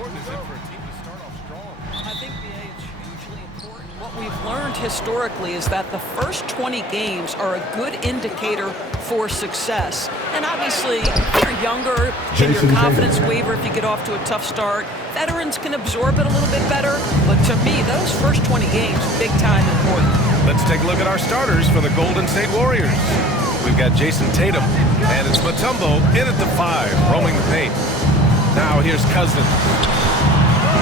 important is it for a team to start off strong? I think it's hugely important. What we've learned historically is that the first 20 games are a good indicator for success. And obviously, if you're younger, can your confidence waver if you get off to a tough start? Veterans can absorb it a little bit better. But to me, those first 20 games, big time important. Let's take a look at our starters for the Golden State Warriors. We've got Jason Tatum, and it's Mutombo in at the 5, roaming the paint. Now here's Cousins.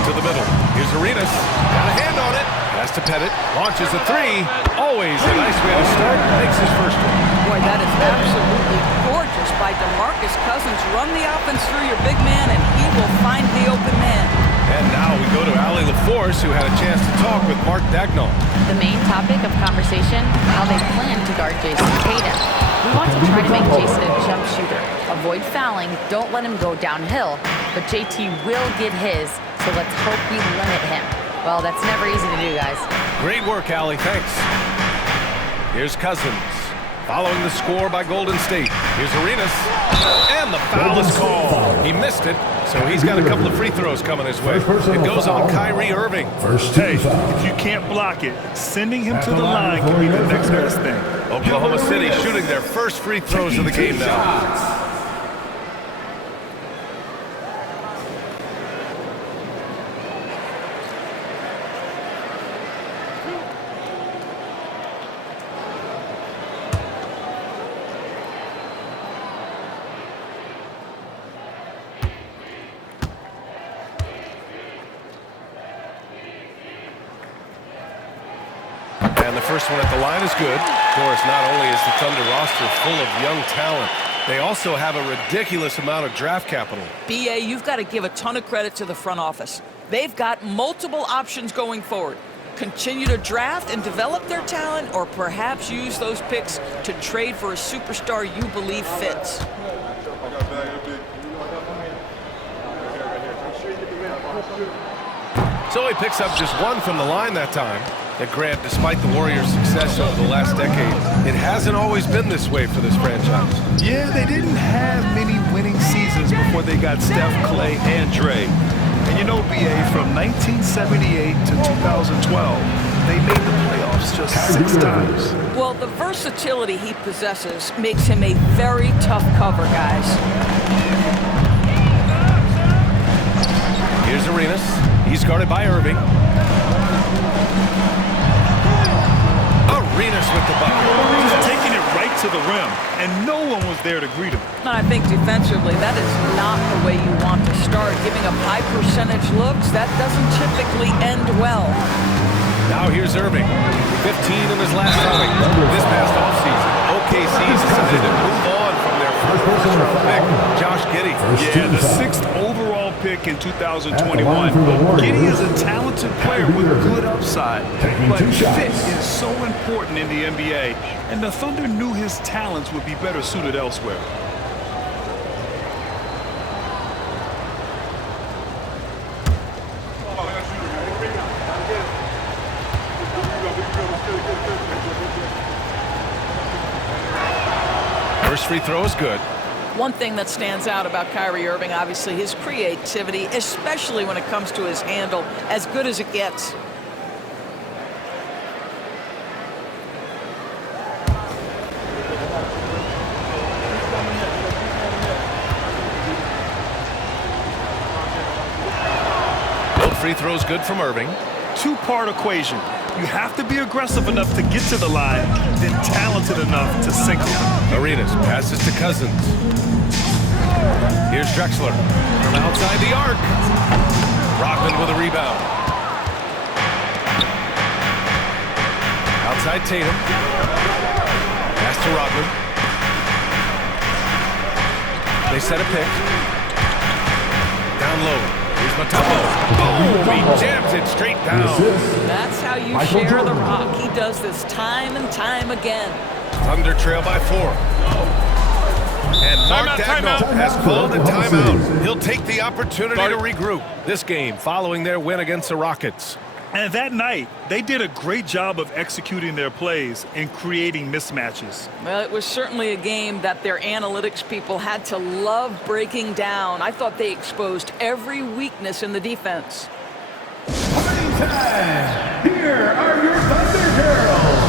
To the middle. Here's Arenas. Got a hand on it. Pass to Pettit. Launches a 3. Always a nice way to start. Makes his first one. Boy, that is absolutely gorgeous by DeMarcus Cousins. Run the offense through your big man, and he will find the open man. And now we go to Allie LaForce, who had a chance to talk with Mark Daigneault. The main topic of conversation, how they plan to guard Jason Tatum. We want to try to make Jason a jump shooter. Avoid fouling, don't let him go downhill. But JT will get his, so let's hope we limit him. Well, that's never easy to do, guys. Great work, Allie. Thanks. Here's Cousins. Following the score by Golden State. Here's Arenas. And the foul is called. He missed it, so he's got a couple of free throws coming his way. It goes on Kyrie Irving. Hey, if you can't block it, sending him to the line can be the next best thing. Oklahoma City shooting their first free throws of the game now. And the first one at the line is good. Of course, not only is the Thunder roster full of young talent, they also have a ridiculous amount of draft capital. BA, you've got to give a ton of credit to the front office. They've got multiple options going forward. Continue to draft and develop their talent, or perhaps use those picks to trade for a superstar you believe fits. So he picks up just one from the line that time. That Grant, despite the Warriors' success over the last decade, it hasn't always been this way for this franchise. Yeah, they didn't have many winning seasons before they got Steph, Clay, and Dre. And you know, BA, from 1978 to 2012, they made the playoffs just 6 times. Well, the versatility he possesses makes him a very tough cover, guys. Here's Arenas. He's guarded by Irving. Arenas with the bucket. Just taking it right to the rim, and no one was there to greet him. And I think defensively, that is not the way you want to start. Giving up high percentage looks, that doesn't typically end well. Now here's Irving. 15 in his last outing. This past offseason, OKC decided to move on from their first-round pick, Josh Giddey. Yeah, the 6th overall pick in 2021. Giddey is a talented player with good upside, but fit is so important in the NBA, and the Thunder knew his talents would be better suited elsewhere. First free throw is good. One thing that stands out about Kyrie Irving, obviously, his creativity, especially when it comes to his handle, as good as it gets. Both free throws good from Irving. Two-part equation. You have to be aggressive enough to get to the line, then talented enough to sink it. Arenas passes to Cousins. Here's Drexler from outside the arc. Rodman with a rebound. Outside Tatum. Pass to Rodman. They set a pick. Down low. Here's Mutombo. Boom! He jams it straight down. That's how you share the rock. He does this time and time again. Thunder trail by 4. And Mark Daigneault has called a timeout. He'll take the opportunity to regroup this game following their win against the Rockets. And that night, they did a great job of executing their plays and creating mismatches. Well, it was certainly a game that their analytics people had to love breaking down. I thought they exposed every weakness in the defense. Playing time. Here are your Thunder Girls.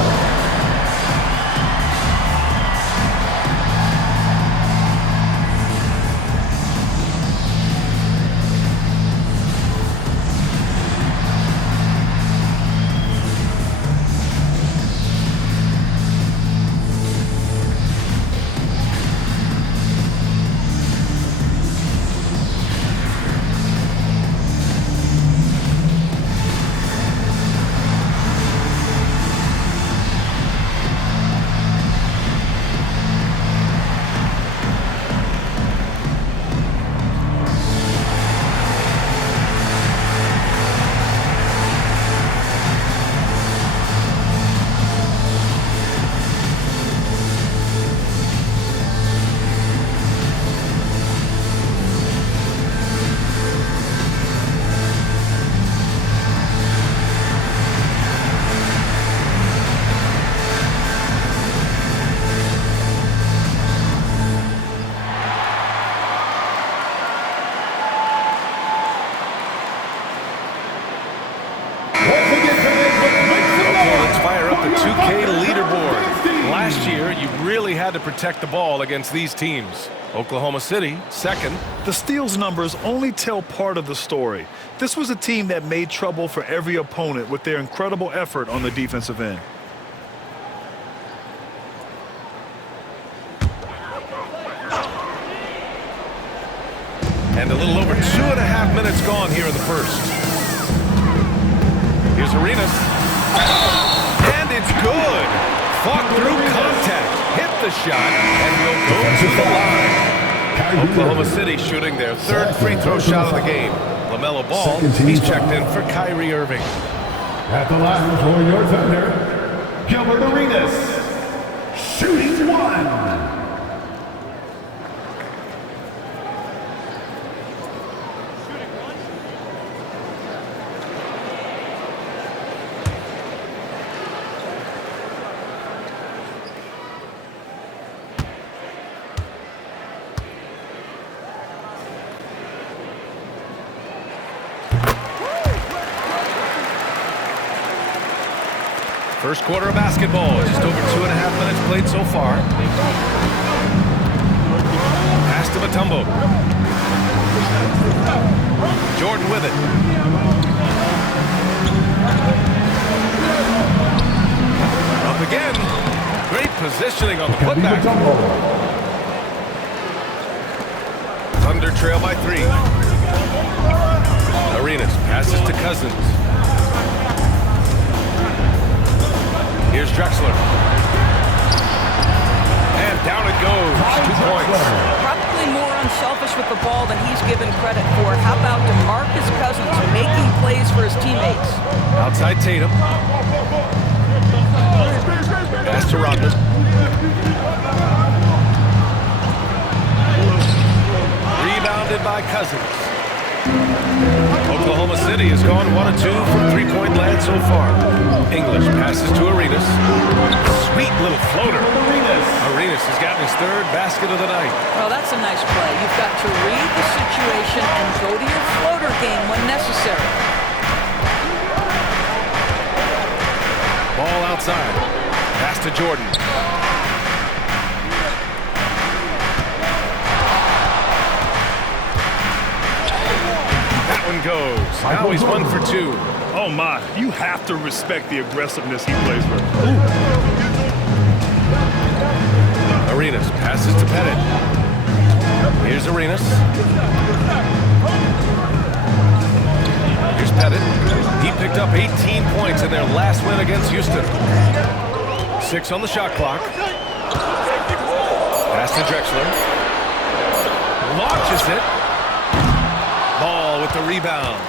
To protect the ball against these teams. Oklahoma City, second. The steals numbers only tell part of the story. This was a team that made trouble for every opponent with their incredible effort on the defensive end. And a little over 2.5 minutes gone here in the first. Here's Arenas. And it's good. Fought through contact. Hit the shot and will go to the line. Oklahoma City shooting their third free throw shot of the game. LaMelo Ball, he's checked in for Kyrie Irving. At the line for your Thunder, Gilbert Arenas, shooting one. First quarter of basketball, just over 2.5 minutes played so far. Pass to Mutombo. Jordan with it. Up again. Great positioning on the putback. Thunder trail by 3. Arenas passes to Cousins. Here's Drexler. And down it goes. 2 points. Probably more unselfish with the ball than he's given credit for. How about DeMarcus Cousins making plays for his teammates? Outside Tatum. Pass to Rodman. Rebounded by Cousins. Oklahoma City has gone 1 of 2 from three-point land so far. English passes to Arenas. Sweet little floater. Arenas has gotten his third basket of the night. Well, that's a nice play. You've got to read the situation and go to your floater game when necessary. Ball outside. Pass to Jordan. Goes. Now he's 1 for 2. Oh my, you have to respect the aggressiveness he plays with. Arenas passes to Pettit. Here's Arenas. Here's Pettit. He picked up 18 points in their last win against Houston. 6 on the shot clock. Pass to Drexler. Launches it. Ball with the rebound.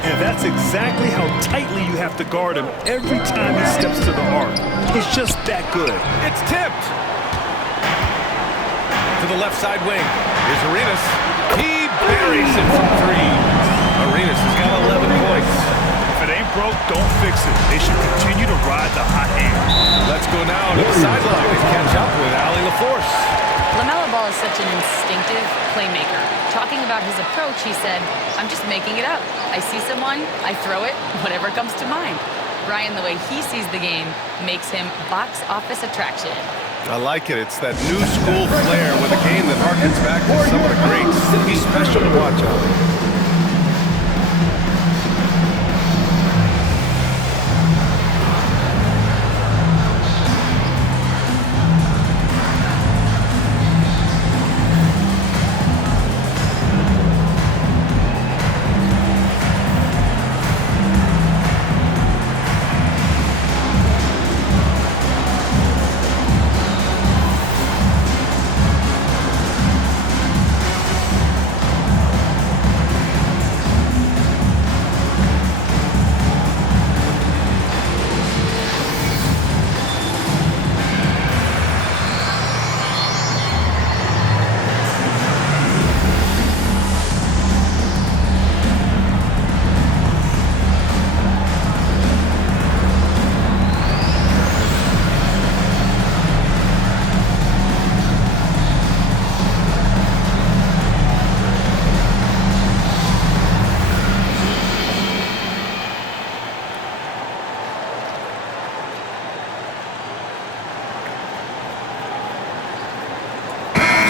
And that's exactly how tightly you have to guard him every time he steps to the arc. He's just that good. It's tipped. To the left side wing. Here's Arenas. He buries it from 3. Arenas has got 11 points. If it ain't broke, broke, don't fix it. They should continue to ride the hot hand. Let's go now to the sideline and catch up with Allie LaForce. LaMelo Ball is such an instinctive playmaker. Talking about his approach, he said, "I'm just making it up. I see someone, I throw it, whatever comes to mind." Ryan, the way he sees the game makes him box office attraction. I like it. It's that new school flair with a game that harkens back to some of the greats. He's special to watch out.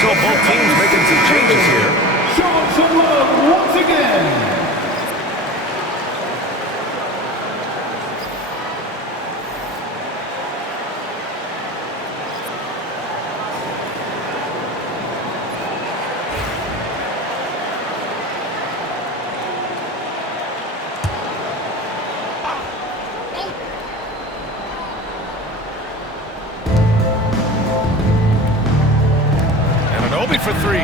So both teams making some changes here. Show some love once again. For three.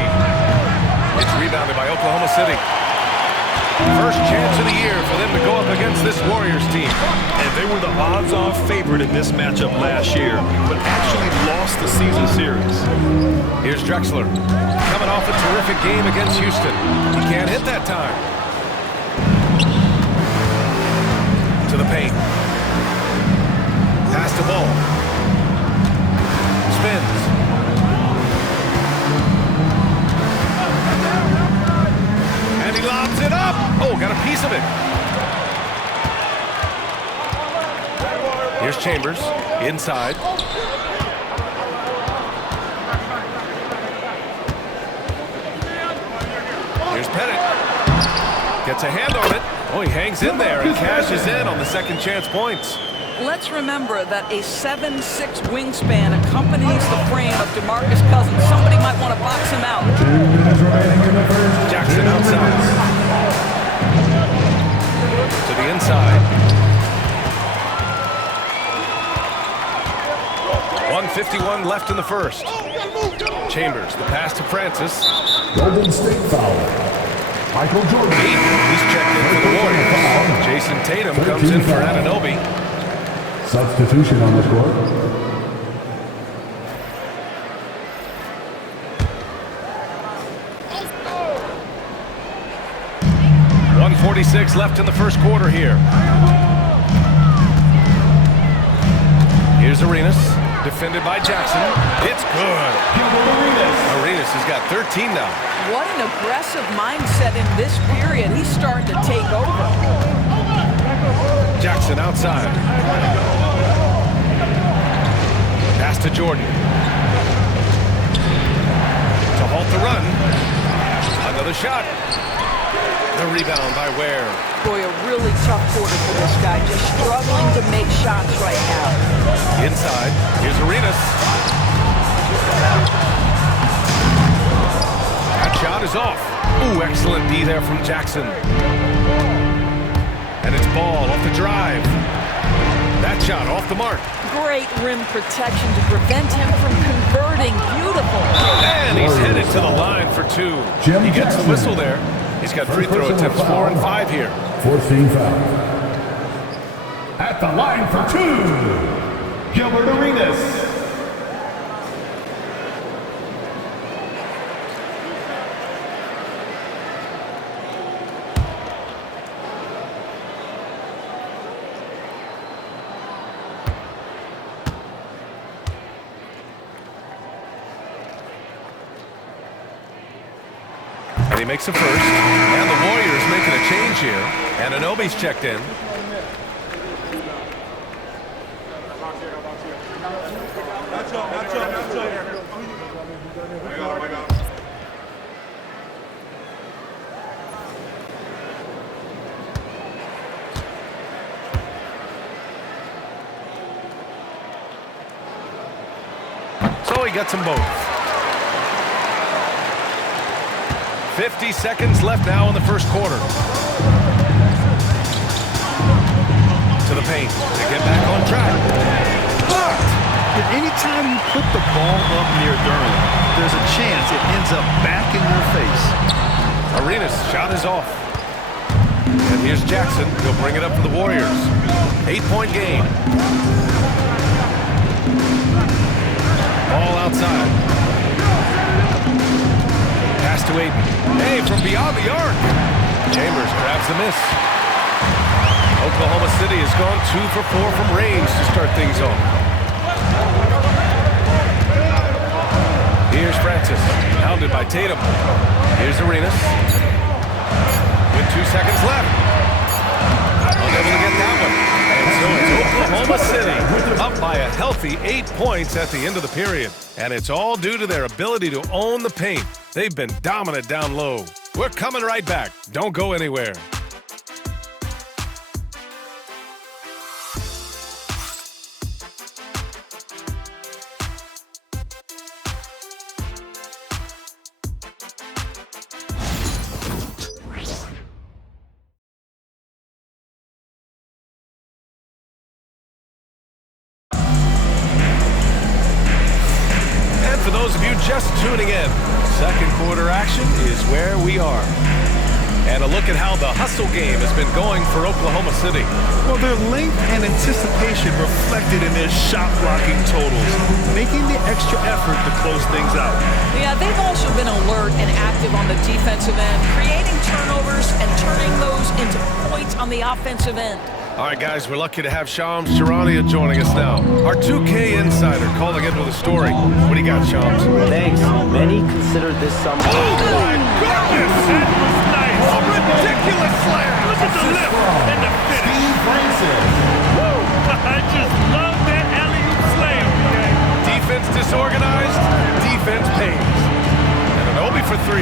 It's rebounded by Oklahoma City. First chance of the year for them to go up against this Warriors team. And they were the odds-on favorite in this matchup last year, but actually lost the season series. Here's Drexler, coming off a terrific game against Houston. He can't hit that time. To the paint. Pass the ball. Spins. And he lobs it up. Oh, got a piece of it. Here's Chambers, inside. Here's Pettit. Gets a hand on it. Oh, he hangs in there and cashes in on the second chance points. Let's remember that a 7'6" wingspan accompanies the frame of DeMarcus Cousins. Somebody might want to box him out. Jackson outside. To the inside. 1:51 left in the first. Chambers, the pass to Francis. Golden State foul. Michael Jordan. He's checked in for the Warriors. Jason Tatum comes in for Anunoby. Substitution on the court. .146 left in the first quarter here. Here's Arenas, defended by Jackson. It's good. Arenas has got 13 now. What an aggressive mindset in this period. He's starting to take over. Jackson outside. Pass to Jordan. To halt the run. Another shot. The rebound by Ware. Boy, a really tough quarter for this guy. Just struggling to make shots right now. Inside. Here's Arenas. That shot is off. Ooh, excellent D there from Jackson. And it's Ball off the drive. That shot off the mark. Great rim protection to prevent him from converting. Beautiful. And he's headed to the line for two. He gets the whistle there. He's got free throw attempts 4 and 5 here. 14 foul. At the line for two, Gilbert Arenas. he makes a first. And the Warriors making a change here. And Anunoby's checked in. So he gets them both. 50 seconds left now in the first quarter. To the paint to get back on track. Blocked! Anytime you put the ball up near Durham, there's a chance it ends up back in your face. Arenas' shot is off. And here's Jackson. He'll bring it up for the Warriors. 8-point game. Ball outside. Pass to Ayton. Hey, from beyond the arc. Chambers grabs the miss. Oklahoma City has gone 2 for 4 from range to start things off. Here's Francis, hounded by Tatum. Here's Arenas. With 2 seconds left. Unable to get that one. And so it's Oklahoma City up by a healthy 8 points at the end of the period. And it's all due to their ability to own the paint. They've been dominant down low. We're coming right back. Don't go anywhere. For those of you just tuning in, second quarter action is where we are. And a look at how the hustle game has been going for Oklahoma City. Well, their length and anticipation reflected in their shot blocking totals, making the extra effort to close things out. Yeah, they've also been alert and active on the defensive end, creating turnovers and turning those into points on the offensive end. All right, guys, we're lucky to have Shams Charania joining us now. Our 2K insider calling in with a story. What do you got, Shams? Thanks. Many consider this summer. Oh, my goodness! That was nice. A ridiculous slam. Look at the lift and the finish. Woo! I just love that alley-oop slam. Defense disorganized, defense pays. And Anunoby for 3.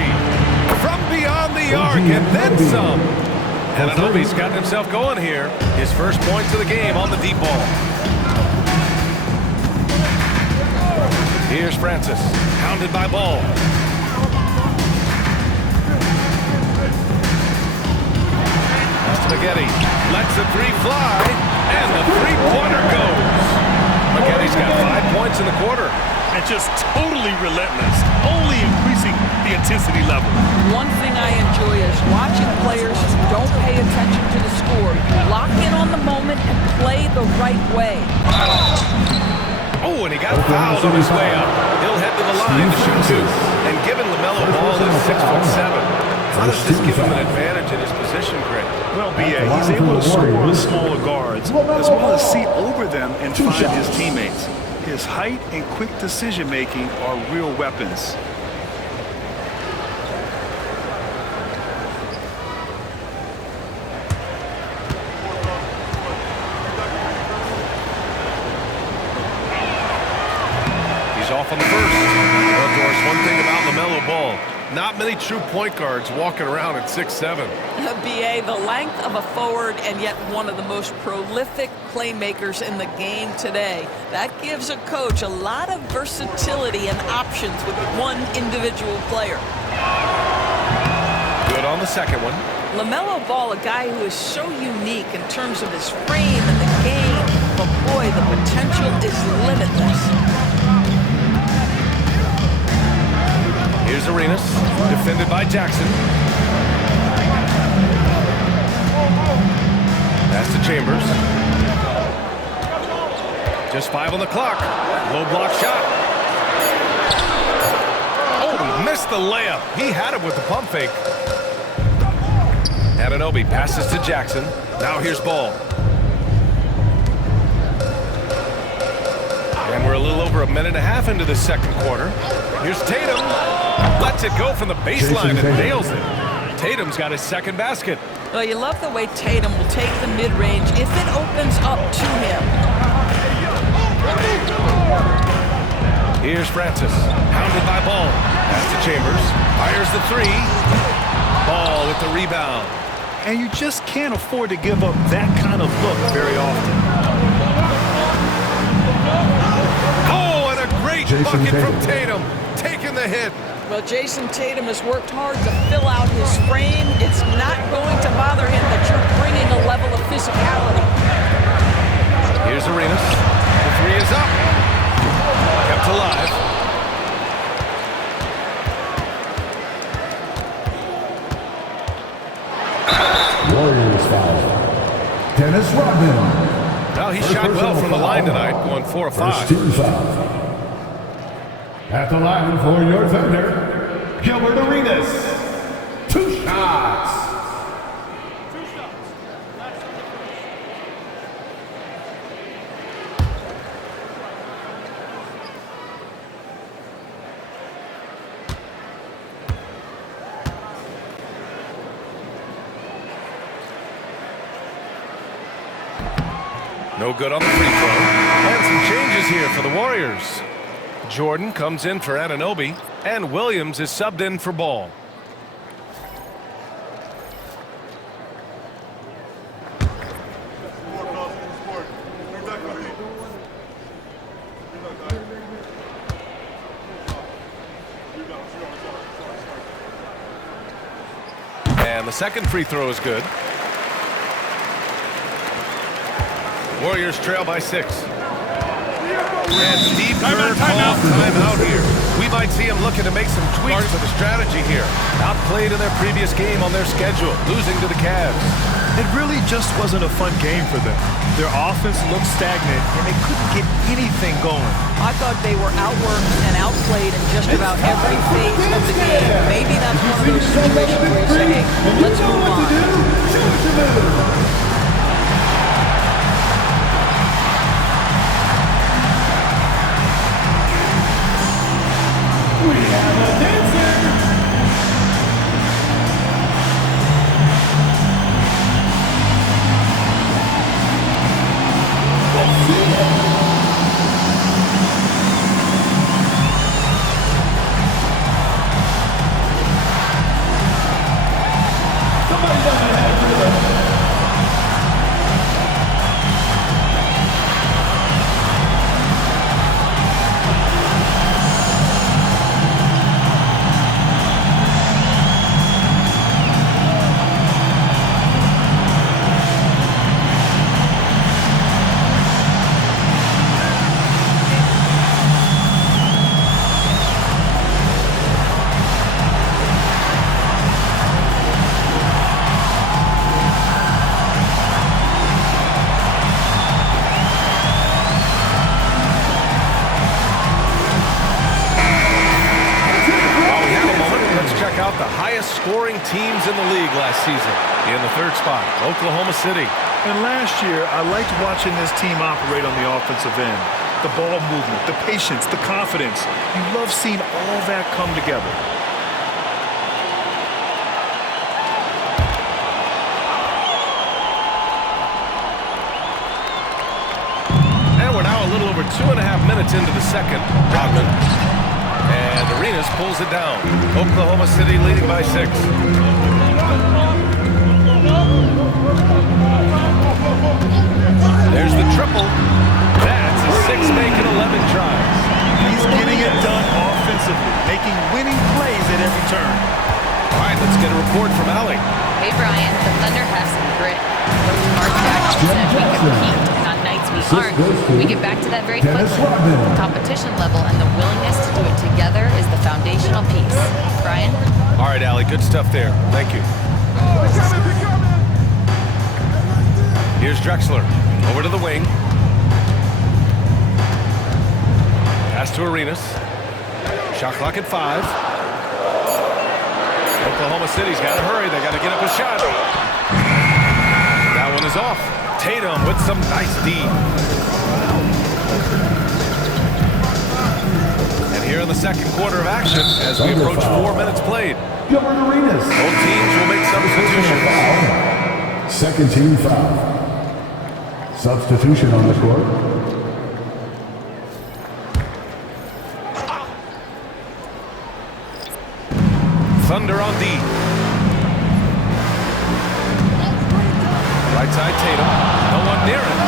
From beyond the arc, and then some. And Anunoby's gotten himself going here. His first points of the game on the deep ball. Here's Francis, hounded by Ball. That's to Maggette. Lets the 3 fly, and the 3-pointer goes. Maggette's got 5 points in the quarter. And just totally relentless, only increasing the intensity level. One thing I enjoy is watching players who don't pay attention to the score, lock in on the moment and play the right way. Oh, and he got fouled on his way up. He'll head to the line to shoot 2. And given LaMelo Ball is 6'7", how does this give him an advantage in his position, Greg? Well, B.A., he's able to score on smaller guards, as well as see over them and find his teammates. His height and quick decision-making are real weapons. He's off on the first. Well, Doris, one thing about LaMelo Ball, not many true point guards walking around at 6'7". BA, the length of a forward and yet one of the most prolific playmakers in the game today. That gives a coach a lot of versatility and options with one individual player. Good on the second one. LaMelo Ball, a guy who is so unique in terms of his frame and the game, but boy, the potential is limitless. Here's Arenas, defended by Jackson. Pass to Chambers. Just 5 on the clock. Low block shot. Oh, missed the layup. He had it with the pump fake. Anunoby passes to Jackson. Now here's Ball. And we're a little over a minute and a half into the second quarter. Here's Tatum. Lets it go from the baseline and nails it. Tatum's got his second basket. Well, you love the way Tatum will take the mid-range if it opens up to him. Here's Francis, hounded by Ball. Pass to Chambers, fires the three. Ball with the rebound. And you just can't afford to give up that kind of look very often. Oh, and a great bucket from Tatum, taking the hit. Well, Jason Tatum has worked hard to fill out his frame. It's not going to bother him that you're bringing a level of physicality. Here's Arenas. The three is up. Kept alive. Warriors foul. Dennis Rodman. Well, he shot well from the line tonight, going 4 of 5. First team foul. At the line for your thunder, Gilbert Arenas. 2 shots. No good on the free throw. And some changes here for the Warriors. Jordan comes in for Anunoby, and Williams is subbed in for Ball. And the second free throw is good. Warriors trail by 6. And Steve Kerr calls timeout here. We might see him looking to make some tweaks to the strategy here. Outplayed in their previous game on their schedule, losing to the Cavs. It really just wasn't a fun game for them. Their offense looked stagnant, and they couldn't get anything going. I thought they were outworked and outplayed in just about every phase of the game. Maybe that's one of those situations where you say, hey, let's move on. Scoring teams in the league last season. In the third spot, Oklahoma City. And last year, I liked watching this team operate on the offensive end. The ball movement, the patience, the confidence. You love seeing all that come together. And we're now a little over 2.5 minutes into the second. Rodman. And Arenas pulls it down. Oklahoma City leading by 6. There's the triple. That's a 6-make and 11 tries. He's getting it done offensively, making winning plays at every turn. All right, let's get a report from Allie. Hey, Brian, the Thunder have some grit. Coach Mark Jackson said we compete, and on nights we aren't, we get back to that very quickly. Competition level and the willingness to do it together is the foundational piece. Brian? All right, Allie, good stuff there. Thank you. Here's Drexler. Over to the wing. Pass to Arenas. Shot clock at 5. Oklahoma City's got to hurry. They got to get up a shot. That one is off. Tatum with some nice D. And Here in the second quarter of action as we approach 4 minutes played. Gilbert Arenas. Both teams will make substitutions. Second team foul. Substitution on the court. Thunder on D. Right side Tatum. No one near it.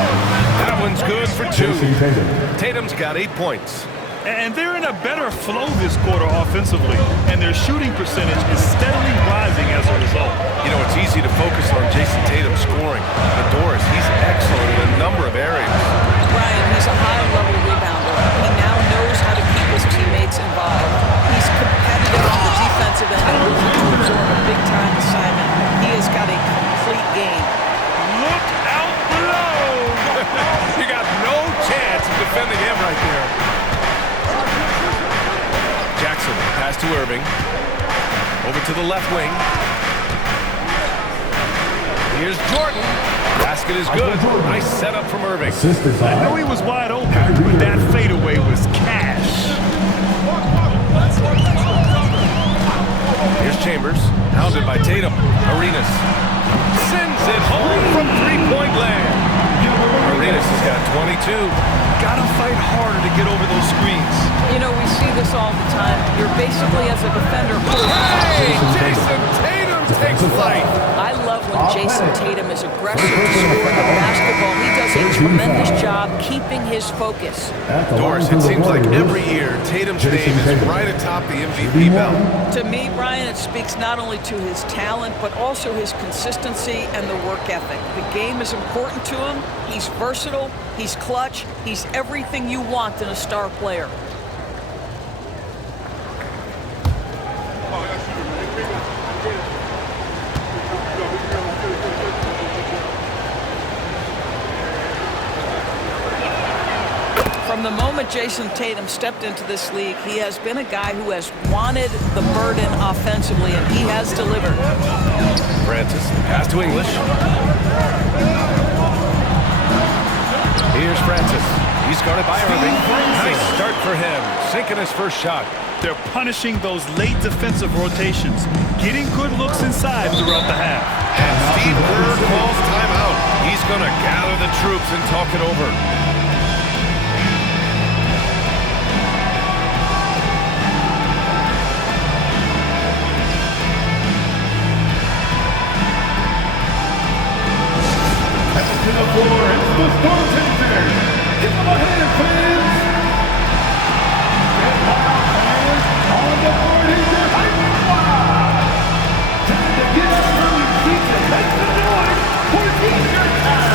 That one's good for 2. Tatum's got 8 points. And they're in a better flow this quarter offensively, and their shooting percentage is steadily rising as a result. You know, it's easy to focus on Jason Tatum scoring. But Doris, he's excellent in a number of areas. Ryan, he's a high-level rebounder. He now knows how to keep his teammates involved. He's competitive on the defensive end and willing to absorb a big-time assignment. He has got a complete game. Look out below! You got no chance of defending him right there. Jackson, pass to Irving. Over to the left wing. Here's Jordan. Basket is good. Nice setup from Irving. I know he was wide open, but that fadeaway was cash. Here's Chambers. Hounded by Tatum. Arenas sends it home from three-point land. Arenas has got 22. Gotta fight harder to get over those screens. You know, we see this all the time. You're basically, as a defender, Hey, Jason Tatum takes flight. I love when Jason Tatum is aggressive to score the basketball. He does a tremendous job keeping his focus. Doris, it seems like every year Tatum's name is right atop the MVP belt. To me, Brian, it speaks not only to his talent, but also his consistency and the work ethic. The game is important to him. He's versatile. He's clutch. He's everything you want in a star player. From the moment Jason Tatum stepped into this league, he has been a guy who has wanted the burden offensively, and he has delivered. Francis, pass to English. Here's Francis. He's guarded by Irving. Nice start for him. Sinking his first shot. They're punishing those late defensive rotations, getting good looks inside throughout the half. And Steve Kerr calls timeout. He's going to gather the troops and talk it over. To the floor, it's the Storm Chasers. Give them a hand, fans. Get loud, fans. On the board is your hype squad. Time to get up from your seats and make the noise for T-shirt time.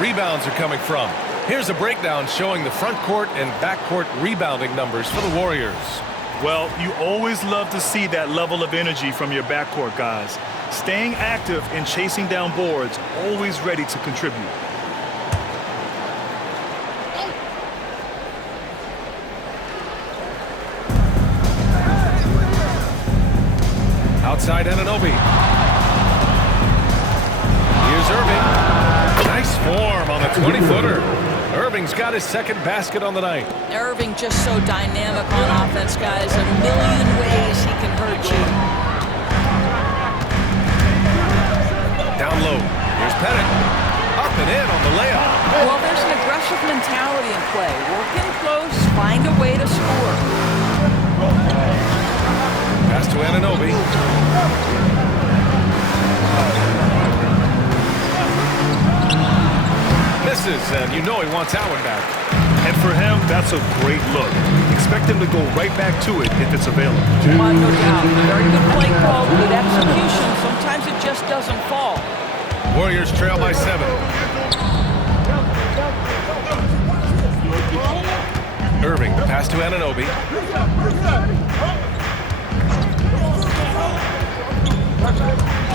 Rebounds are coming from. Here's a breakdown showing the front court and back court rebounding numbers for the Warriors. Well, you always love to see that level of energy from your backcourt guys. Staying active and chasing down boards, always ready to contribute. Outside Anunoby. Here's Irving. Nice form on the 20-footer. Irving's got his second basket on the night. Irving just so dynamic on offense, guys. A million ways he can hurt you. Down low. Here's Pettit. Up up and in on the layup. Well, there's an aggressive mentality in play. Work in close, find a way to score. Pass to Anunoby. Misses, and you know he wants that one back. And for him, that's a great look. Expect him to go right back to it if it's available. No doubt. Very good play call, good execution. Sometimes it just doesn't fall. Warriors trail by 7. Irving, the pass to Anunoby.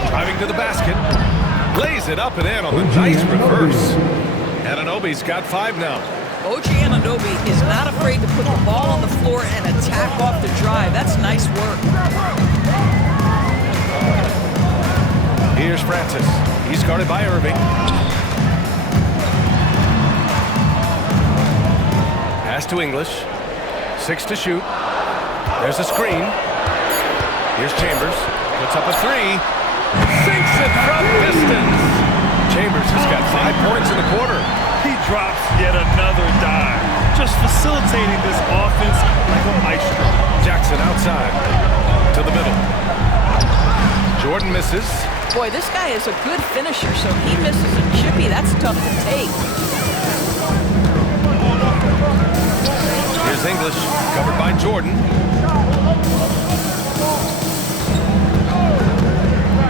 Driving to the basket. Lays it up and in on the nice reverse. Anunoby's got 5 now. OG Anunoby is not afraid to put the ball on the floor and attack off the drive. That's nice work. Here's Francis. He's guarded by Irving. Pass to English. 6 to shoot. There's a screen. Here's Chambers. Puts up a 3. Sinks it from distance. Chambers has got 5 points in the quarter. He drops yet another dive, just facilitating this offense like a maestro. Jackson outside to the middle. Jordan misses. Boy, this guy is a good finisher, so he misses a chippy. That's tough to take. Here's English, covered by Jordan.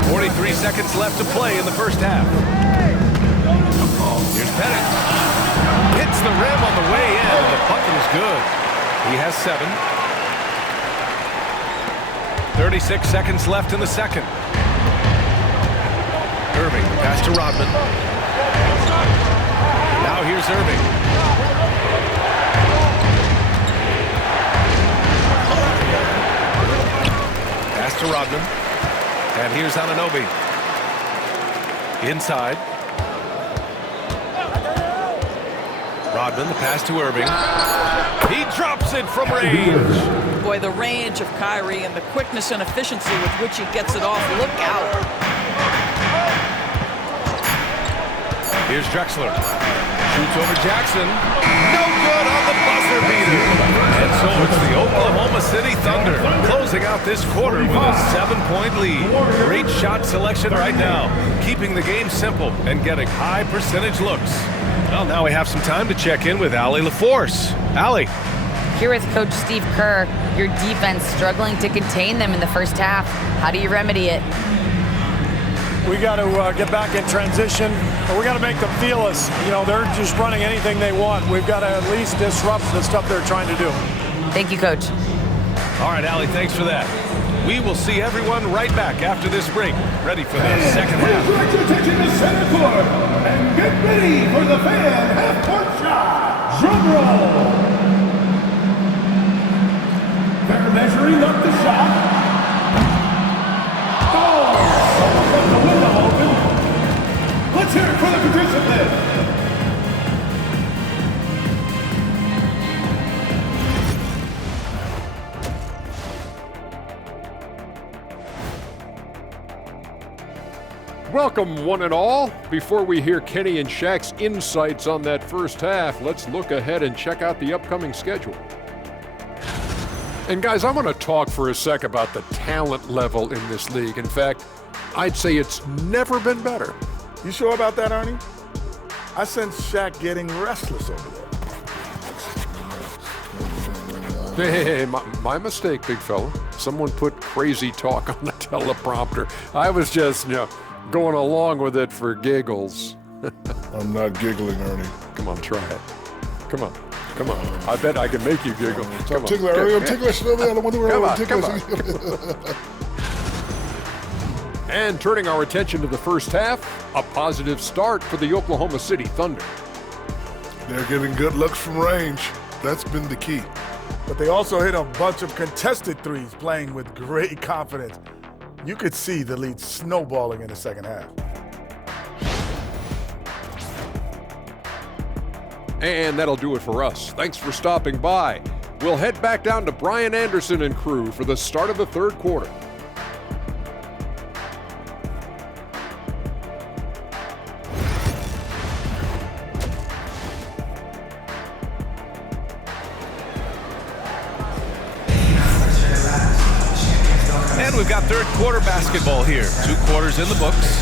43 seconds left to play in the first half. Here's Bennett. Hits the rim on the way in, and the bucket is good. He has 7. 36 seconds left in the second. Irving, pass to Rodman. Now here's Irving. Pass to Rodman. And here's Anunoby. Inside. Rodman, the pass to Irving. He drops it from range. Boy, the range of Kyrie and the quickness and efficiency with which he gets it off. Look out. Here's Drexler. Shoots over Jackson. No good on the buzzer beater. And so it's the Oklahoma City Thunder closing out this quarter with a 7-point lead. Great shot selection right now, keeping the game simple and getting high percentage looks. Well, now we have some time to check in with Allie LaForce. Allie. Here with Coach Steve Kerr, your defense struggling to contain them in the first half. How do you remedy it? We got to get back in transition, but we got to make them feel us. You know, they're just running anything they want. We've got to at least disrupt the stuff they're trying to do. Thank you, Coach. All right, Allie, thanks for that. We will see everyone right back after this break, ready for the second half. Direct your attention to center court and get ready for the fan half-court shot. Drum roll. They're measuring up the shot. Let's hear it for the participant. Welcome, one and all. Before we hear Kenny and Shaq's insights on that first half, let's look ahead and check out the upcoming schedule. And guys, I want to talk for a sec about the talent level in this league. In fact, I'd say it's never been better. You sure about that, Arnie? I sense Shaq getting restless over there. Hey, my mistake, big fella. Someone put crazy talk on the teleprompter. I was just, going along with it for giggles. I'm not giggling, Ernie. Come on, try it. Come on. I bet I can make you giggle. Come on. Tickler, Ernie, I'm ticklish. I don't want to worry about Come ticklish. on. And turning our attention to the first half, a positive start for the Oklahoma City Thunder. They're getting good looks from range. That's been the key. But they also hit a bunch of contested threes, playing with great confidence. You could see the lead snowballing in the second half. And that'll do it for us. Thanks for stopping by. We'll head back down to Brian Anderson and crew for the start of the third quarter. we've got third quarter basketball here. 2 quarters in the books.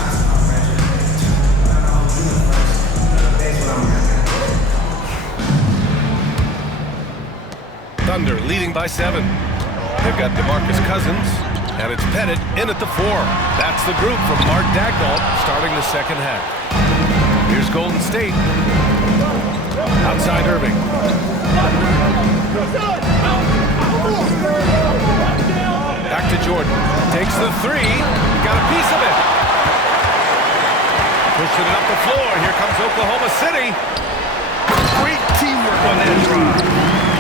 Thunder leading by 7. They've got DeMarcus Cousins, and it's Pettit in at the 4. That's the group from Mark Daigneault starting the second half. Here's Golden State. Outside Irving. Back to Jordan. Takes the 3. Got a piece of it. Pushing it up the floor. Here comes Oklahoma City. Great teamwork on that drive.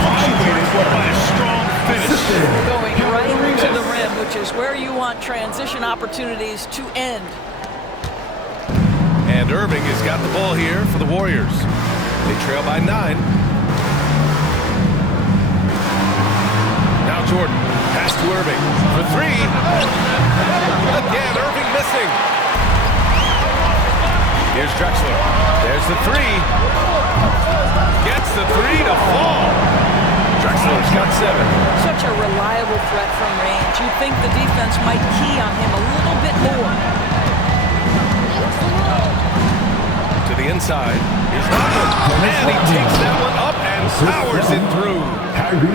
Punctuated by a strong finish. Going right to the rim, which is where you want transition opportunities to end. And Irving has got the ball here for the Warriors. They trail by 9. Now Jordan. Pass to Irving for 3. Again, Irving missing. Here's Drexler. There's the 3. Gets the 3 to fall. Drexler's got 7. Such a reliable threat from range. You'd think the defense might key on him a little bit more. To the inside. Here's Rodman. And he takes that one up and powers it through.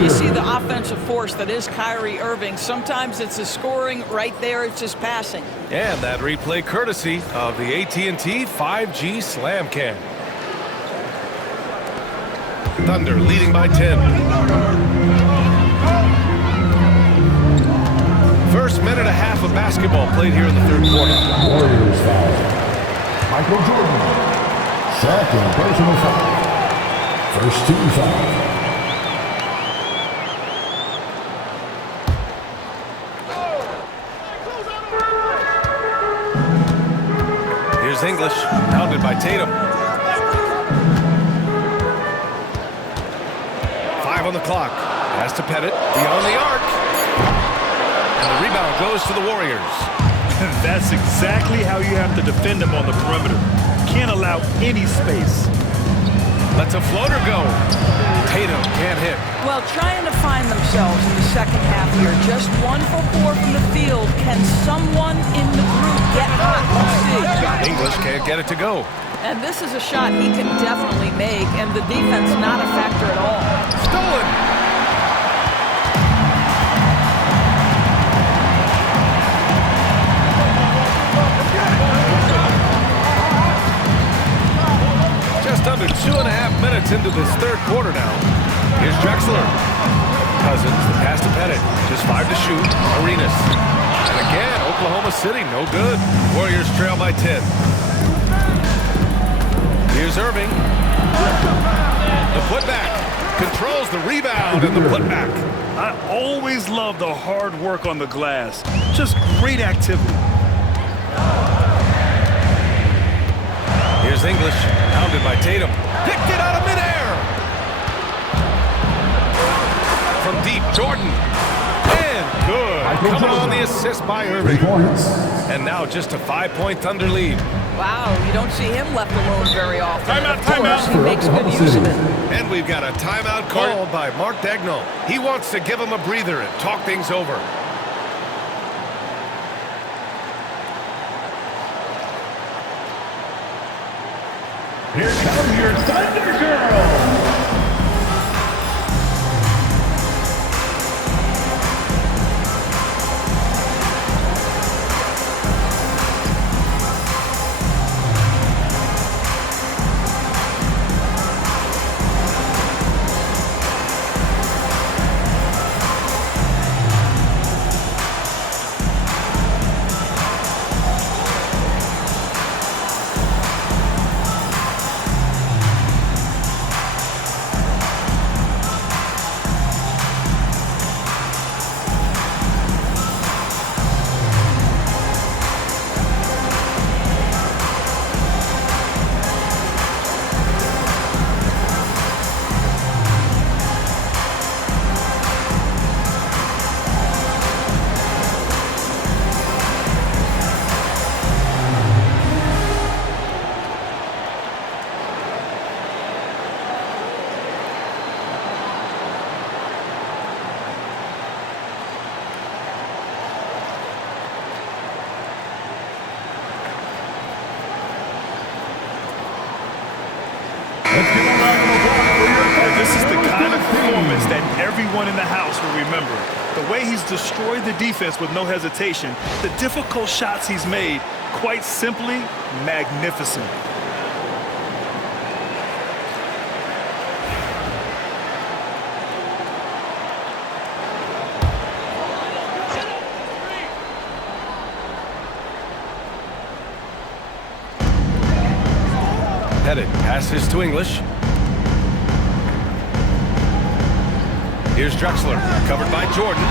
You see the offensive force that is Kyrie Irving. Sometimes it's his scoring. Right there, it's his passing. And that replay courtesy of the AT&T 5G Slam Cam. Thunder leading by 10. First minute and a half of basketball played here in the third quarter. Warriors foul. Michael Jordan. Second personal foul. First team foul. Here's English, pounded by Tatum. 5 on the clock. Pass to Pettit, beyond the arc. And the rebound goes to the Warriors. That's exactly how you have to defend them on the perimeter. Can't allow any space. Lets a floater go. Tatum can't hit. Well, trying to find themselves in the second half here. Just 1 for 4 from the field. Can someone in the group get hot? Let's see. English can't get it to go. And this is a shot he can definitely make, and the defense not a factor at all. Stolen. Just under 2.5 minutes into this third quarter now. Here's Drexler. Cousins, the pass to Pettit. Just 5 to shoot. Arenas. And again, Oklahoma City, no good. Warriors trail by 10. Here's Irving. The putback. Controls the rebound and the putback. I always love the hard work on the glass. Just great activity. Here's English, pounded by Tatum. Picked it out of midair. From deep, Jordan. And good. Coming on the assist by Irving. 3 points. And now just a 5-point Thunder lead. Wow, you don't see him left alone very often. Timeout, Of course, he makes good use of it. And we've got a timeout called by Mark Daigneault. He wants to give him a breather and talk things over. Here come your Thunder Girls. Let's give a round of applause for your And this is the kind of 15. performance that everyone in the house will remember. The way he's destroyed the defense with no hesitation, the difficult shots he's made, quite simply magnificent. Pettit passes to English. Here's Drexler, covered by Jordan.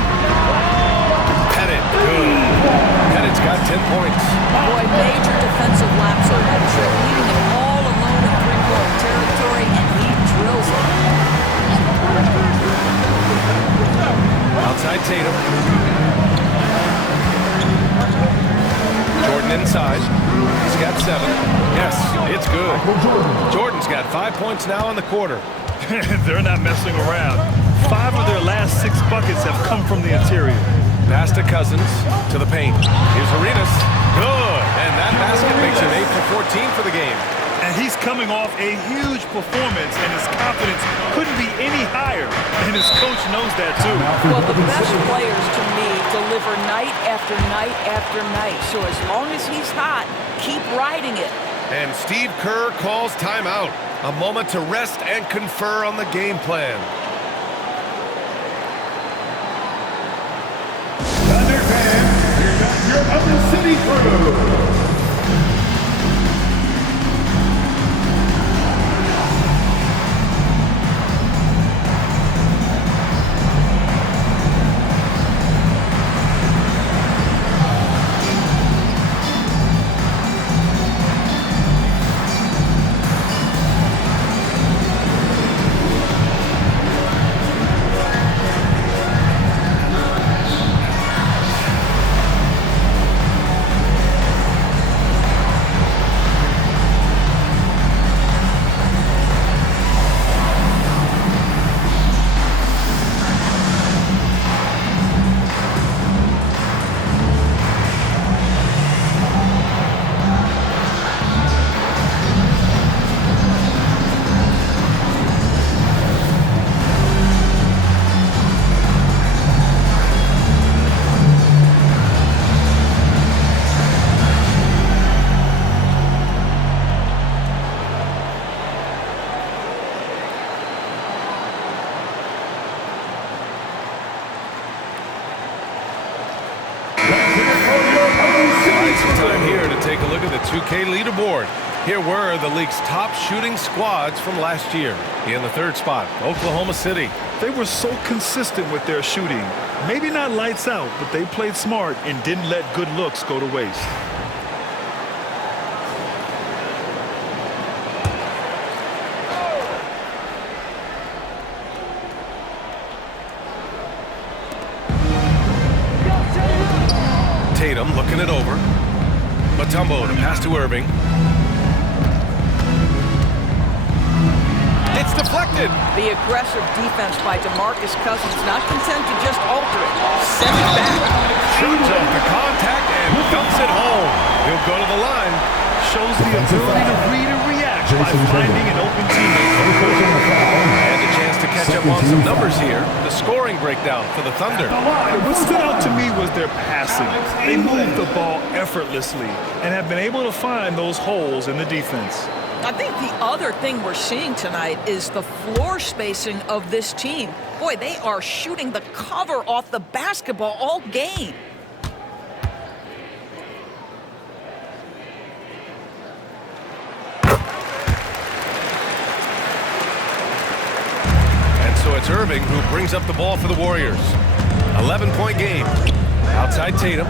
Pettit, good. Pettit's got 10 points. Boy, major defensive lapse on that trip, leaving him all alone in three-point territory, and he drills it. Outside Tatum. Jordan inside. He's got 7. Yes, it's good. Jordan's got 5 points now in the quarter. They're not messing around. 5 of their last 6 buckets have come from the interior. Pass to Cousins, to the paint. Here's Arenas. Good. And that basket makes him 8 for 14 for the game. And he's coming off a huge performance, and his confidence couldn't be any higher. And his coach knows that, too. Well, the best players, to me, deliver night after night after night. So as long as he's hot, keep riding it. And Steve Kerr calls timeout. A moment to rest and confer on the game plan. Thunder fans, here comes your Upper City crew. Take a look at the 2K leaderboard. Here were the league's top shooting squads from last year. In the 3rd spot, Oklahoma City. They were so consistent with their shooting. Maybe not lights out, but they played smart and didn't let good looks go to waste. Tatum looking it over. Mutombo to pass to Irving. It's deflected. The aggressive defense by DeMarcus Cousins, not content to just alter it. Send it back. Shoots up the contact and dumps it home. He'll go to the line. Shows the ability to read and react by finding an open teammate. And a chance to catch up on some numbers here. The scoring breakdown for the Thunder. What stood out to me was their passing. They moved the ball effortlessly and have been able to find those holes in the defense. I think the other thing we're seeing tonight is the floor spacing of this team. Boy, they are shooting the cover off the basketball all game. So it's Irving who brings up the ball for the Warriors. 11-point game. Outside Tatum.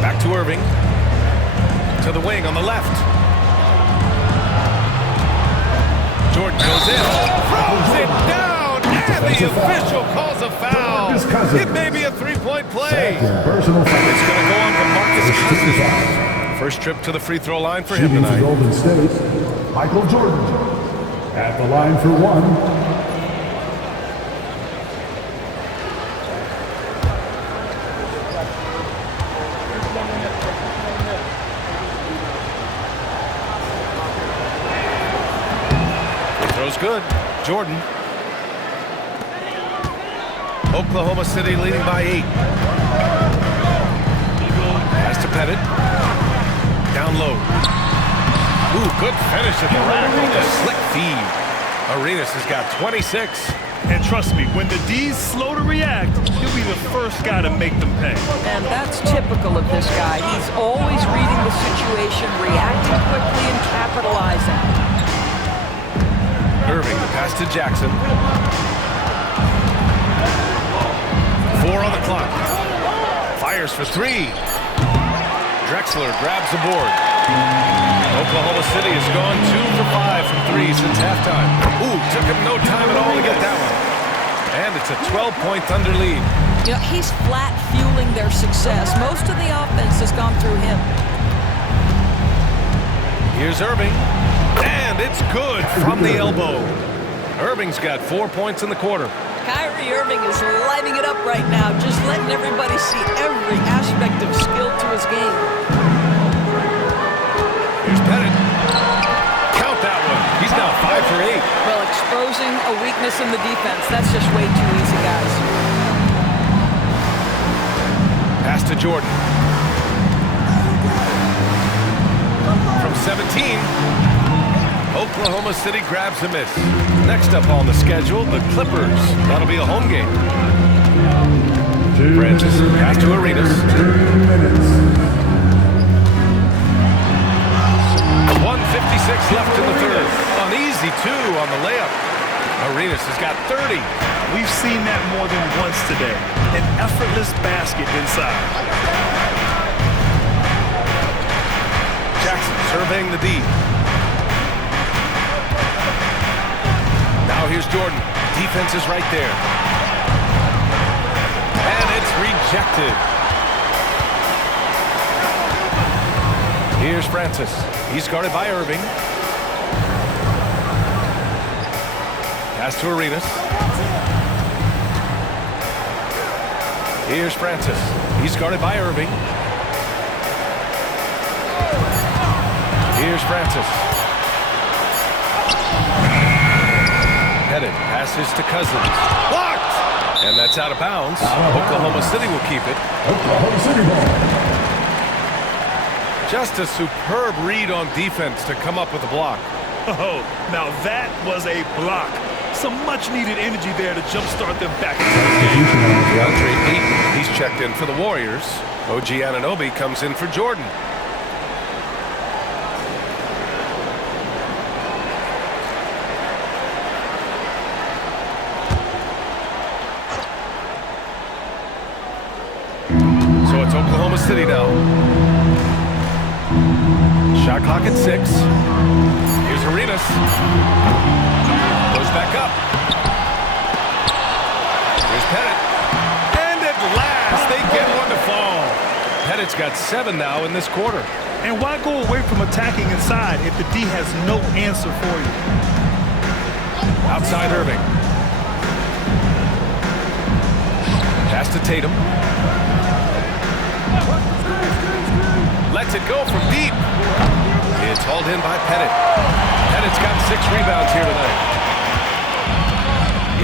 Back to Irving. To the wing on the left. Jordan goes in. Throws it down. And the official calls a foul. It may be a 3-point play. It's going to go on to Marcus Cousins. First trip to the free throw line for him tonight. Golden State, Michael Jordan. At the line for 1. is good. Jordan. Oklahoma City leading by 8. Pass to Pettit. Down low. Ooh, good finish at the rack on the slick feed. Arenas has got 26. And trust me, when the D's slow to react, he'll be the first guy to make them pay. And that's typical of this guy. He's always reading the situation, reacting quickly, and capitalizing. Irving, the pass to Jackson. 4 on the clock. Fires for 3. Drexler grabs the board. Oklahoma City has gone 2 for 5 from 3 since halftime. Ooh, took him no time at all to get that one. And it's a 12-point Thunder lead. You know, he's flat fueling their success. Most of the offense has gone through him. Here's Irving. And it's good from the elbow. Irving's got 4 points in the quarter. Kyrie Irving is lighting it up right now, just letting everybody see every aspect of skill to his game. Here's Pettit. Count that one. He's now 5 for 8. Well, exposing a weakness in the defense, that's just way too easy, guys. Pass to Jordan. From 17, Oklahoma City grabs a miss. Next up on the schedule, the Clippers. That'll be a home game. Francis, pass to Arenas. 1:56 left in the third. An easy 2 on the layup. Arenas has got 30. We've seen that more than once today. An effortless basket inside. Jackson surveying the D. Now here's Jordan. Defense is right there. And it's rejected. Here's Francis. He's guarded by Irving. Pass to Arenas. Here's Francis. He's guarded by Irving. Here's Francis. Pettit passes to Cousins. Blocked! And that's out of bounds. Oklahoma City will keep it. Oklahoma City ball. Just a superb read on defense to come up with a block. Oh, now that was a block. Some much-needed energy there to jumpstart them back. DeAndre Ayton, he's checked in for the Warriors. OG Anunoby comes in for Jordan. So it's Oklahoma City now. Shot clock at 6. Here's Arenas. Goes back up. Here's Pettit. And at last, they get one to fall. Pettit's got 7 now in this quarter. And why go away from attacking inside if the D has no answer for you? Outside Irving. Pass to Tatum. Lets it go from deep. It's hauled in by Pettit. Pettit's got 6 rebounds here tonight.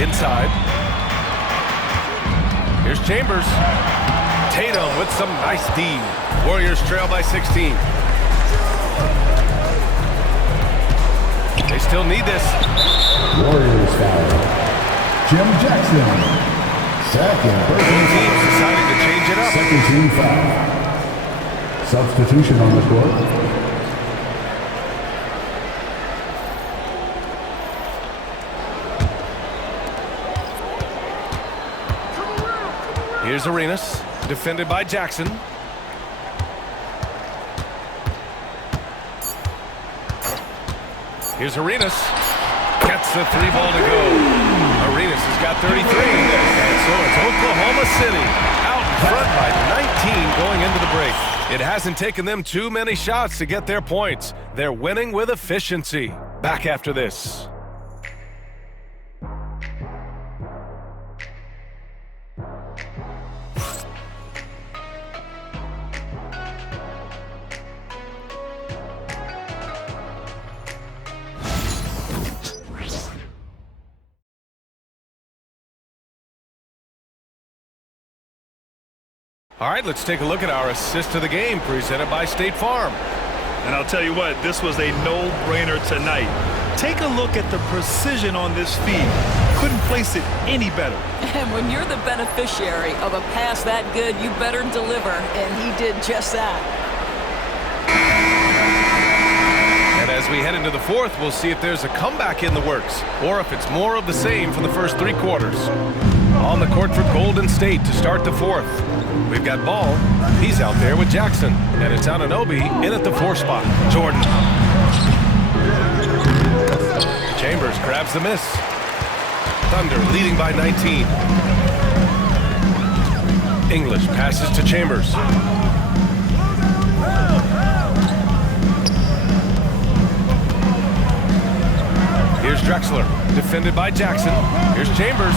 Inside. Here's Chambers. Tatum with some nice D. Warriors trail by 16. They still need this. Warriors foul. Jim Jackson. Second. Both teams deciding to change it up. Second team foul. Substitution on the court. Here's Arenas, defended by Jackson. Here's Arenas. Gets the 3 ball to go. Arenas has got 33. And so it's Oklahoma City out in front by 19 going into the break. It hasn't taken them too many shots to get their points. They're winning with efficiency. Back after this. All right, let's take a look at our assist of the game presented by State Farm. And I'll tell you what, this was a no-brainer tonight. Take a look at the precision on this feed. Couldn't place it any better. And when you're the beneficiary of a pass that good, you better deliver, and he did just that. And as we head into the fourth, we'll see if there's a comeback in the works or if it's more of the same for the first 3 quarters. On the court for Golden State to start the fourth. We've got Ball. He's out there with Jackson. And it's Anunoby in at the 4 spot. Jordan. Chambers grabs the miss. Thunder leading by 19. English passes to Chambers. Here's Drexler, defended by Jackson. Here's Chambers.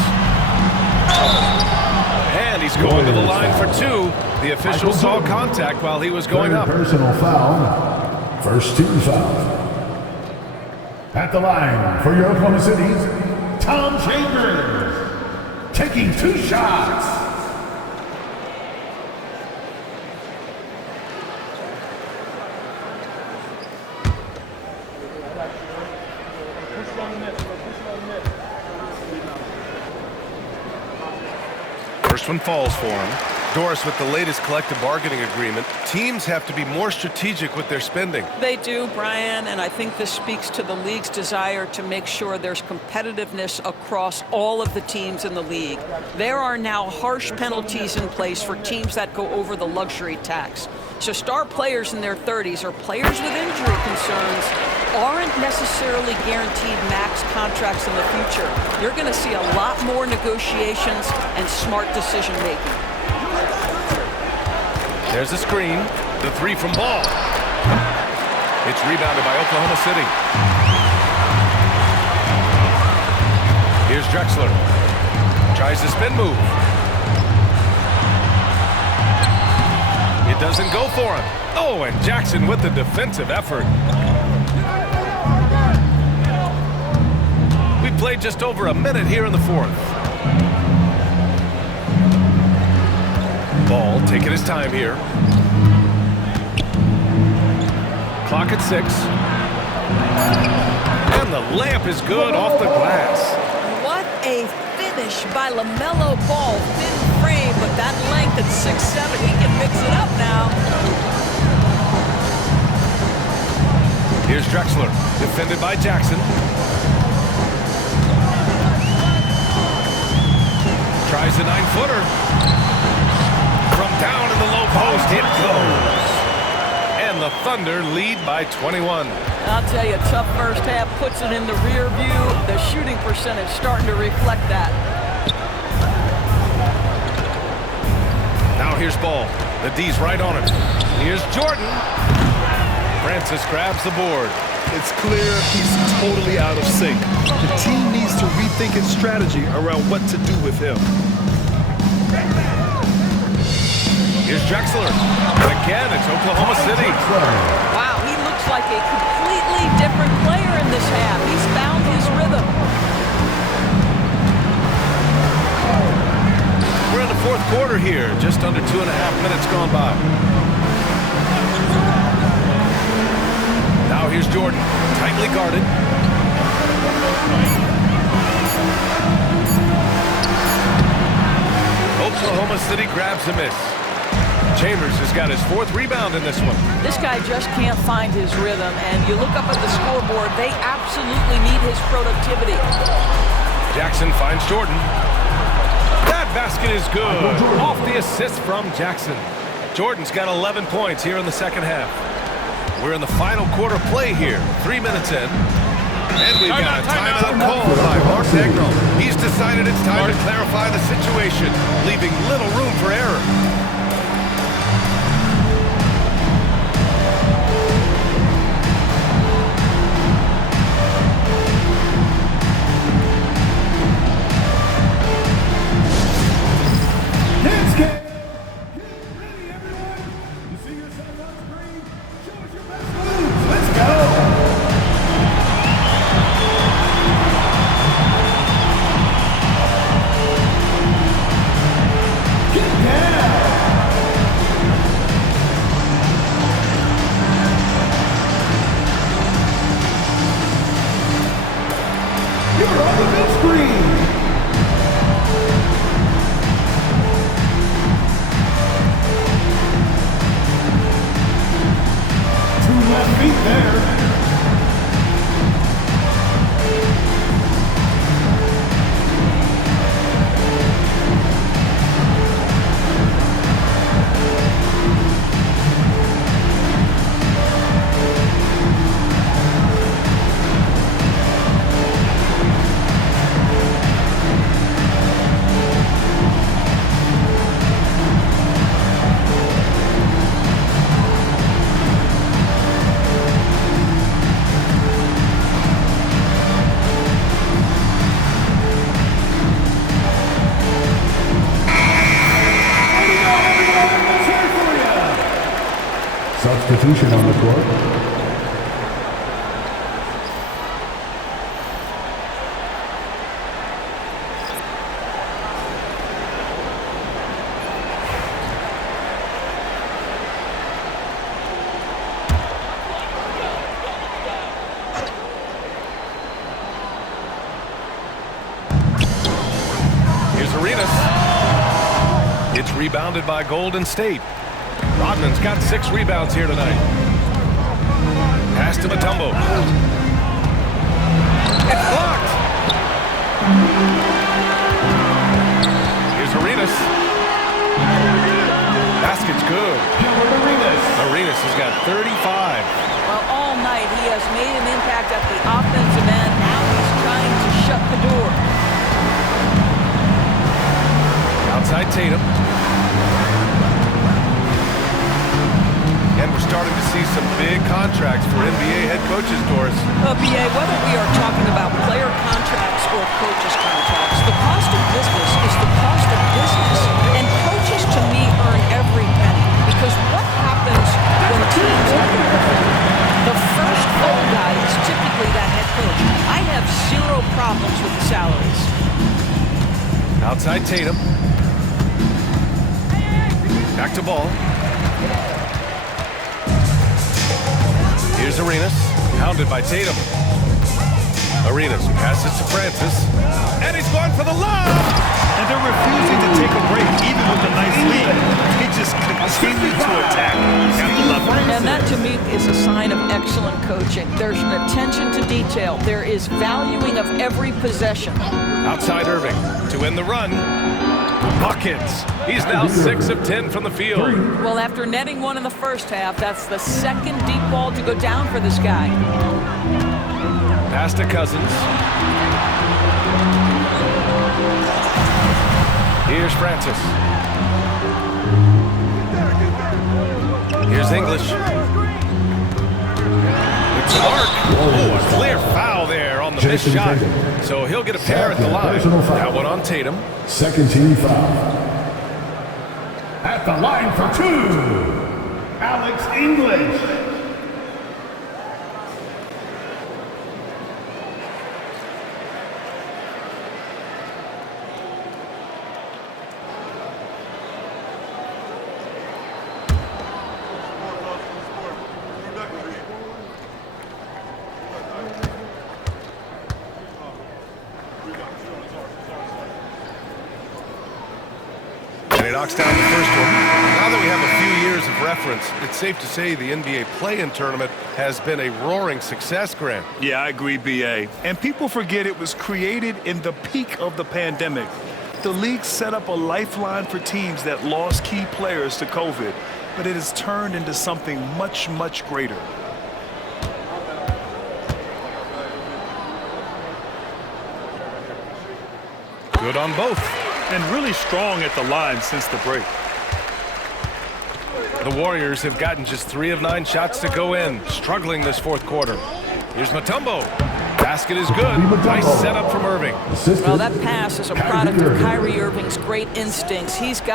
And he's going to the line for 2. The official saw contact while he was going up. Personal foul. First team foul. At the line for your Oklahoma City's Tom Chambers, taking 2 shots. First one falls for him. Doris, with the latest collective bargaining agreement, teams have to be more strategic with their spending. They do, Brian, and I think this speaks to the league's desire to make sure there's competitiveness across all of the teams in the league. There are now harsh penalties in place for teams that go over the luxury tax. So star players in their 30s or players with injury concerns aren't necessarily guaranteed max contracts in the future. You're going to see a lot more negotiations and smart decision-making. There's a screen. The 3 from Ball. It's rebounded by Oklahoma City. Here's Drexler. Tries the spin move. It doesn't go for him. Oh, and Jackson with the defensive effort. We played just over a minute here in the fourth. Ball taking his time here. Clock at 6. And the layup is good off the glass. What a finish by LaMelo Ball. Thin frame, but that length at 6'7", he can mix it up now. Here's Drexler, defended by Jackson. Tries the 9-footer. From down in the low post, it goes. And the Thunder lead by 21. I'll tell you, tough first half puts it in the rear view. The shooting percentage starting to reflect that. Now here's Ball. The D's right on him. Here's Jordan. Francis grabs the board. It's clear he's totally out of sync. The team needs to rethink its strategy around what to do with him. Here's Drexler. And again, it's Oklahoma City. Wow, he looks like a completely different player in this half. He's found his rhythm. We're in the fourth quarter here. Just under 2.5 minutes gone by. Now here's Jordan. Tightly guarded. Oklahoma City grabs a miss. Chambers has got his 4th rebound in this one. This guy just can't find his rhythm, and you look up at the scoreboard, they absolutely need his productivity. Jackson finds Jordan. That basket is good. Off the assist from Jackson. Jordan's got 11 points here in the second half. We're in the final quarter play here. 3 minutes in. And we've got a timeout called by Mark Daigneault. He's decided it's time to clarify the situation, leaving little room for error. Substitution on the court. It's rebounded by Golden State. Rodman's got 6 rebounds here tonight. Pass to Mutombo. It's blocked. Here's Arenas. Basket's good. Arenas has got 35. Well, all night he has made an impact at the offensive end. Now he's trying to shut the door. Outside Tatum. And we're starting to see some big contracts for NBA head coaches, Doris. BA, whether we are talking about player contracts or coaches contracts, the cost of business is the cost of business. And coaches, to me, earn every penny. Because what happens when teams the first phone guy is typically that head coach. I have 0 problems with the salaries. Outside Tatum. Back to ball. Here's Arenas, hounded by Tatum. Arenas passes to Francis, and he's going for the lob! And they're refusing to take a break, even with a nice lead. They just continue to attack. And that, to me, is a sign of excellent coaching. There's an attention to detail. There is valuing of every possession. Outside Irving to end the run. Buckets. He's now 6 of 10 from the field. Well, after netting 1 in the first half, that's the second deep ball to go down for this guy. Pass to Cousins. Here's Francis. Here's English. It's Mark. Oh, a clear foul there on the missed shot. So he'll get a pair at the line. That one on Tatum. Second team foul. At the line for 2, Alex English. And he knocks down the first one. Now that we have a few years of reference, it's safe to say the NBA play-in tournament has been a roaring success, Grant. Yeah, I agree, BA. And people forget it was created in the peak of the pandemic. The league set up a lifeline for teams that lost key players to COVID, but it has turned into something much, much greater. Good on both. And really strong at the line since the break. The Warriors have gotten just 3 of 9 shots to go in, struggling this fourth quarter. Here's Mutombo. Basket is good. Nice setup from Irving. Well, that pass is a product of Kyrie Irving's great instincts. He's got